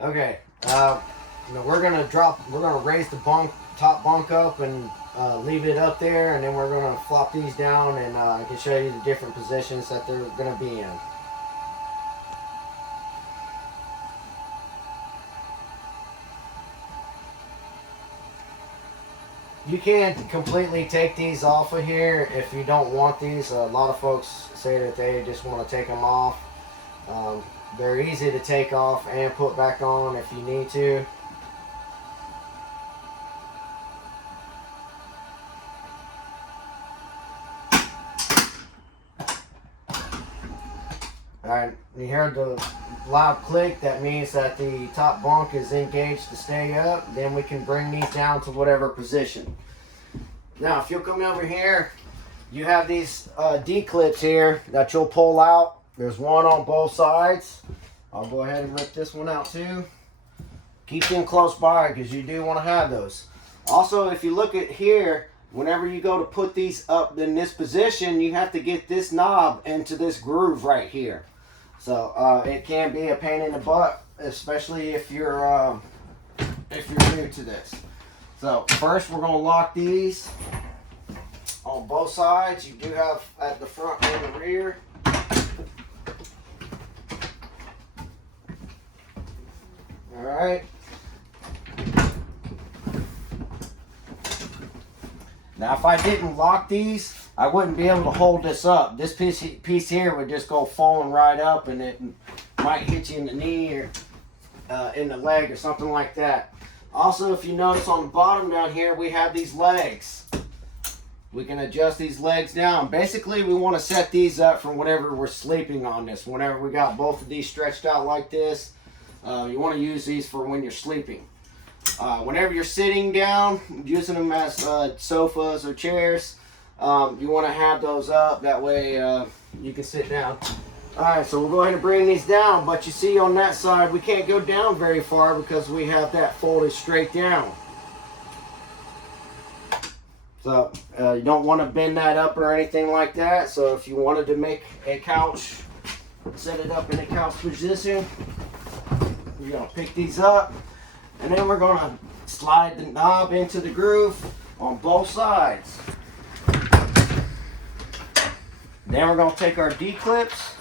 Okay. We're gonna raise the top bunk up and leave it up there, and then we're gonna flop these down, and I can show you the different positions that they're gonna be in. You can't completely take these off of here if you don't want these. A lot of folks say that they just want to take them off. They're easy to take off and put back on if you need to. Alright, you heard the loud click. That means that the top bunk is engaged to stay up. Then we can bring these down to whatever position. Now, if you'll come over here, you have these D-clips here that you'll pull out. There's one on both sides. I'll go ahead and rip this one out too. Keep them close by because you do want to have those. Also, if you look at here, whenever you go to put these up in this position, you have to get this knob into this groove right here. So it can be a pain in the butt, especially if you're new to this. So first we're going to lock these on both sides. You do have at the front and the rear. Alright. Now if I didn't lock these, I wouldn't be able to hold this up. This piece here would just go falling right up, and it might hit you in the knee or in the leg or something like that. Also, if you notice on the bottom down here, we have these legs. We can adjust these legs down. Basically, we want to set these up for whenever we're sleeping on this. Whenever we got both of these stretched out like this, you want to use these for when you're sleeping. Whenever you're sitting down, using them as sofas or chairs, you want to have those up. That way you can sit down. Alright, so we'll go ahead and bring these down. But you see on that side, we can't go down very far because we have that folded straight down. So you don't want to bend that up or anything like that. So if you wanted to make a couch, set it up in a couch position, you're going to pick these up. And then we're going to slide the knob into the groove on both sides. Then we're going to take our D-clips,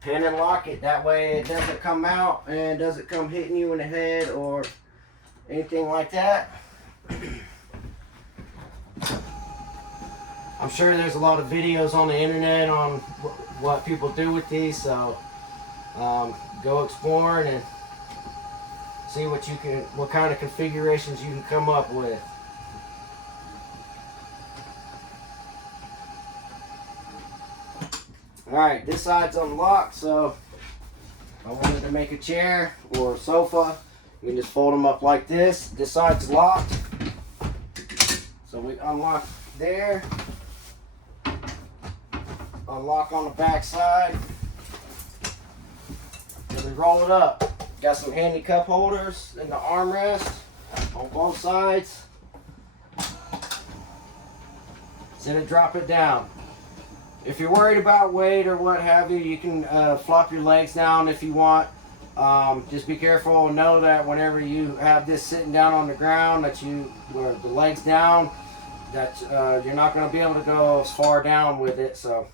pin and lock it. That way it doesn't come out and doesn't come hitting you in the head or anything like that. I'm sure there's a lot of videos on the internet on what people do with these, so go exploring and see what kind of configurations you can come up with. Alright, this side's unlocked, so if I wanted to make a chair or a sofa, you can just fold them up like this. This side's locked, so we unlock there, unlock on the back side, and we roll it up. Got some handy cup holders in the armrest on both sides. Set it, drop it down. If you're worried about weight or what have you, you can flop your legs down if you want. Just be careful and know that whenever you have this sitting down on the ground, that the legs down, that you're not going to be able to go as far down with it. So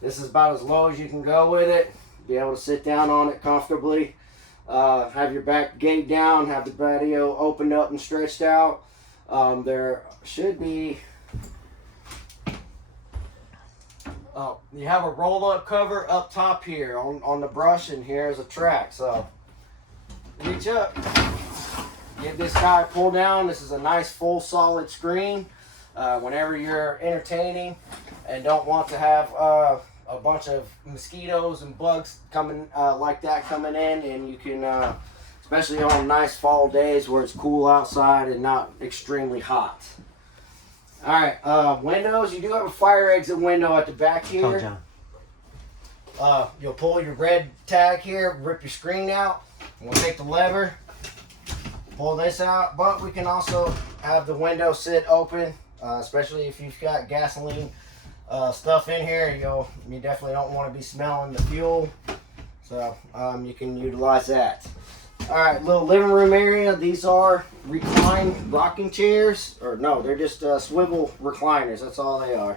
this is about as low as you can go with it. Be able to sit down on it comfortably. Have your back gate down, have the patio opened up and stretched out. There should be, you have a roll-up cover up top here on the brush, and here's a track. So reach up, get this guy pulled down. This is a nice full solid screen. Whenever you're entertaining and don't want to have a bunch of mosquitoes and bugs coming like that coming in, and you can especially on nice fall days where it's cool outside and not extremely hot. All right, windows. You do have a fire exit window at the back here. You'll pull your red tag here, rip your screen out. We'll take the lever, pull this out, but we can also have the window sit open, especially if you've got gasoline stuff in here. You definitely don't want to be smelling the fuel. So you can utilize that. All right, little living room area. These are recline rocking chairs, or no, they're just swivel recliners. That's all they are.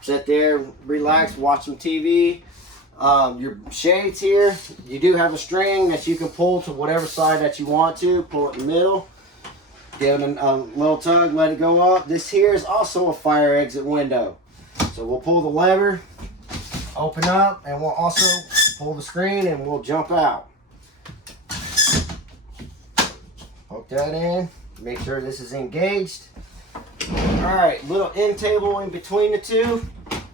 Sit there, relax, watch some TV. Your shades here, you do have a string that you can pull to whatever side that you want to. Pull it in the middle, give it a little tug, let it go up. This here is also a fire exit window. So we'll pull the lever, open up, and we'll also pull the screen and we'll jump out. Hook that in, make sure this is engaged. Alright, little end table in between the two.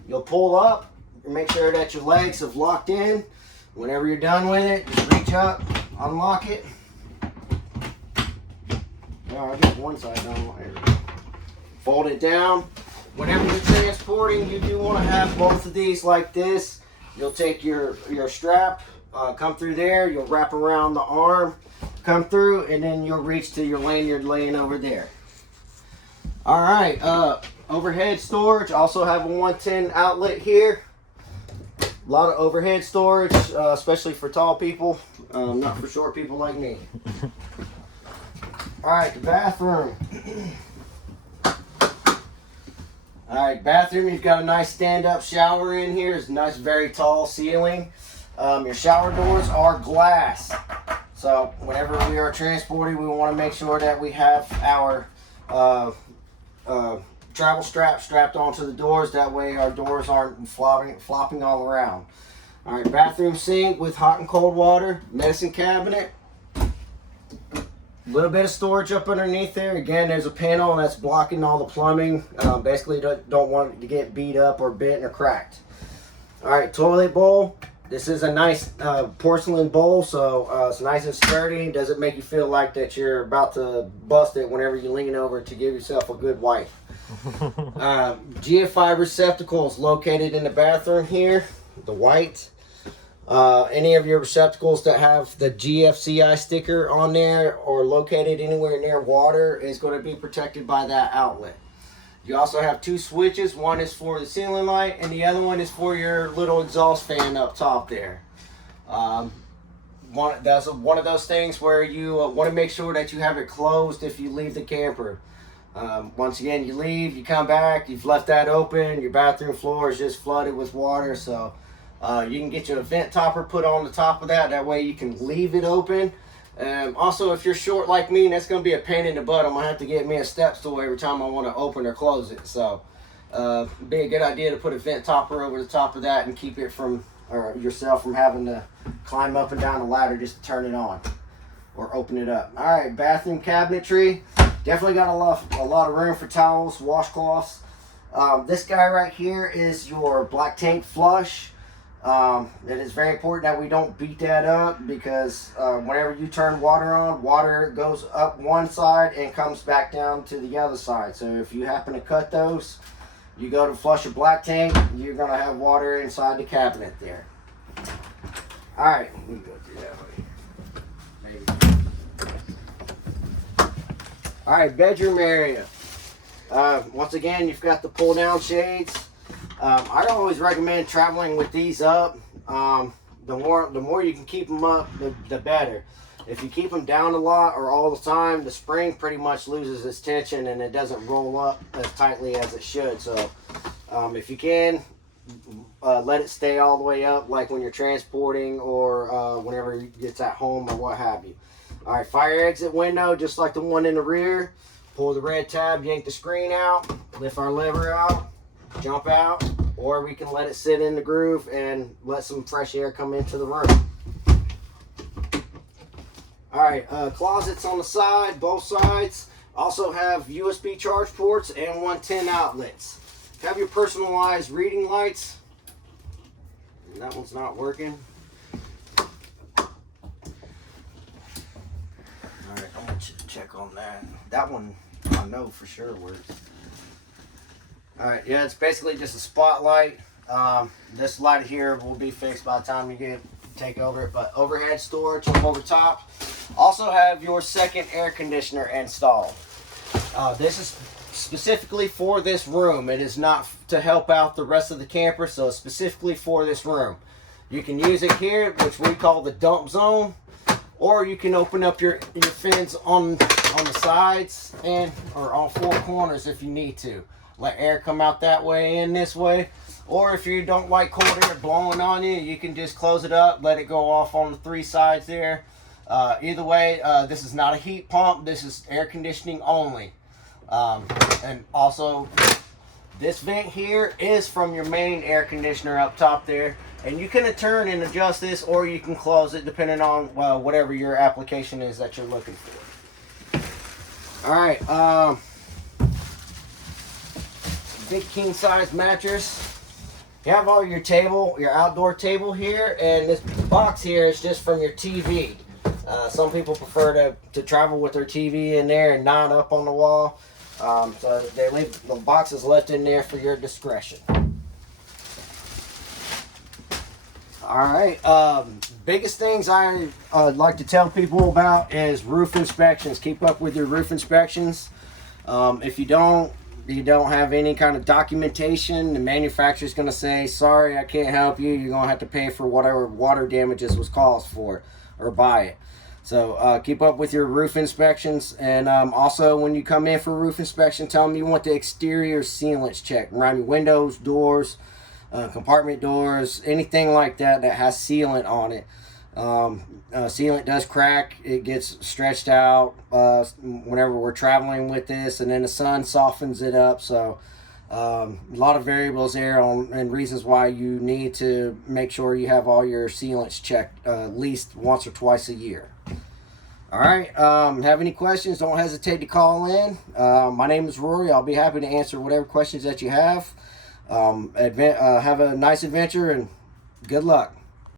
You'll pull up, make sure that your legs have locked in. Whenever you're done with it, just reach up, unlock it. Alright, I got one side done. There we go. Fold it down. Whenever you're transporting, you do want to have both of these like this. You'll take your strap, come through there, you'll wrap around the arm, come through, and then you'll reach to your lanyard laying over there. All right, overhead storage. Also have a 110 outlet here. A lot of overhead storage, especially for tall people, not for short people like me. All right, the bathroom. All right, bathroom. You've got a nice stand-up shower in here. It's a nice, very tall ceiling. Your shower doors are glass. So whenever we are transporting, we want to make sure that we have our travel strap strapped onto the doors. That way our doors aren't flopping all around. All right, bathroom sink with hot and cold water, medicine cabinet. A little bit of storage up underneath there. Again, there's a panel that's blocking all the plumbing. Basically, don't want it to get beat up or bent or cracked. All right, toilet bowl. This is a nice porcelain bowl, so it's nice and sturdy. Doesn't make you feel like that you're about to bust it whenever you lean over to give yourself a good wipe. GFI receptacle is located in the bathroom here, the white. Any of your receptacles that have the GFCI sticker on there or located anywhere near water is going to be protected by that outlet. You also have two switches. One is for the ceiling light and the other one is for your little exhaust fan up top there. That's one of those things where you want to make sure that you have it closed if you leave the camper. Once again, you leave, you come back, you've left that open, your bathroom floor is just flooded with water, so you can get your vent topper put on the top of that. That way you can leave it open. Also, if you're short like me, that's going to be a pain in the butt. I'm going to have to get me a step stool every time I want to open or close it. So, be a good idea to put a vent topper over the top of that and keep it from, or yourself from having to climb up and down the ladder just to turn it on or open it up. All right, bathroom cabinetry. Definitely got a lot of room for towels, washcloths. This guy right here is your black tank flush. It is very important that we don't beat that up because whenever you turn water on, water goes up one side and comes back down to the other side. So if you happen to cut those, you go to flush a black tank, you're going to have water inside the cabinet there. All right, let me go through that way. Maybe. All right, bedroom area. Once again, you've got the pull down shades. I always recommend traveling with these up. The more you can keep them up, the better. If you keep them down a lot or all the time, the spring pretty much loses its tension and it doesn't roll up as tightly as it should. So if you can, let it stay all the way up, like when you're transporting or whenever it's at home or what have you. All right, fire exit window, just like the one in the rear. Pull the red tab, yank the screen out, lift our lever out, jump out, or we can let it sit in the groove and let some fresh air come into the room. All right, closets on the side, both sides. Also have USB charge ports and 110 outlets. Have your personalized reading lights. And that one's not working. All right, I'm gonna check on that. That one I know for sure works. All right, yeah, it's basically just a spotlight. This light here will be fixed by the time you take over it, but overhead storage up over top. Also have your second air conditioner installed. This is specifically for this room. It is not to help out the rest of the camper, so specifically for this room. You can use it here, which we call the dump zone, or you can open up your fins on the sides and or on four corners if you need to. Let air come out that way and this way. Or if you don't like cold air blowing on you, you can just close it up, let it go off on the three sides there. Either way, this is not a heat pump. This is air conditioning only. And also, this vent here is from your main air conditioner up top there. And you can turn and adjust this, or you can close it depending on, well, whatever your application is that you're looking for. All right, big king size mattress. You have all your table, your outdoor table here, and this box here is just from your TV. Some people prefer to travel with their TV in there and not up on the wall. So they leave the boxes left in there for your discretion. All right, biggest things I like to tell people about is roof inspections. Keep up with your roof inspections. If you don't have any kind of documentation, the manufacturer's going to say, sorry, I can't help you. You're going to have to pay for whatever water damages was caused for or buy it. So keep up with your roof inspections. And also, when you come in for a roof inspection, tell them you want the exterior sealants checked around your windows, doors, compartment doors, anything like that that has sealant on it. Sealant does crack. It gets stretched out whenever we're traveling with this, and then the sun softens it up. So a lot of variables there and reasons why you need to make sure you have all your sealants checked at least once or twice a year. All right, have any questions, don't hesitate to call in. My name is Rory. I'll be happy to answer whatever questions that you have. Have a nice adventure and good luck.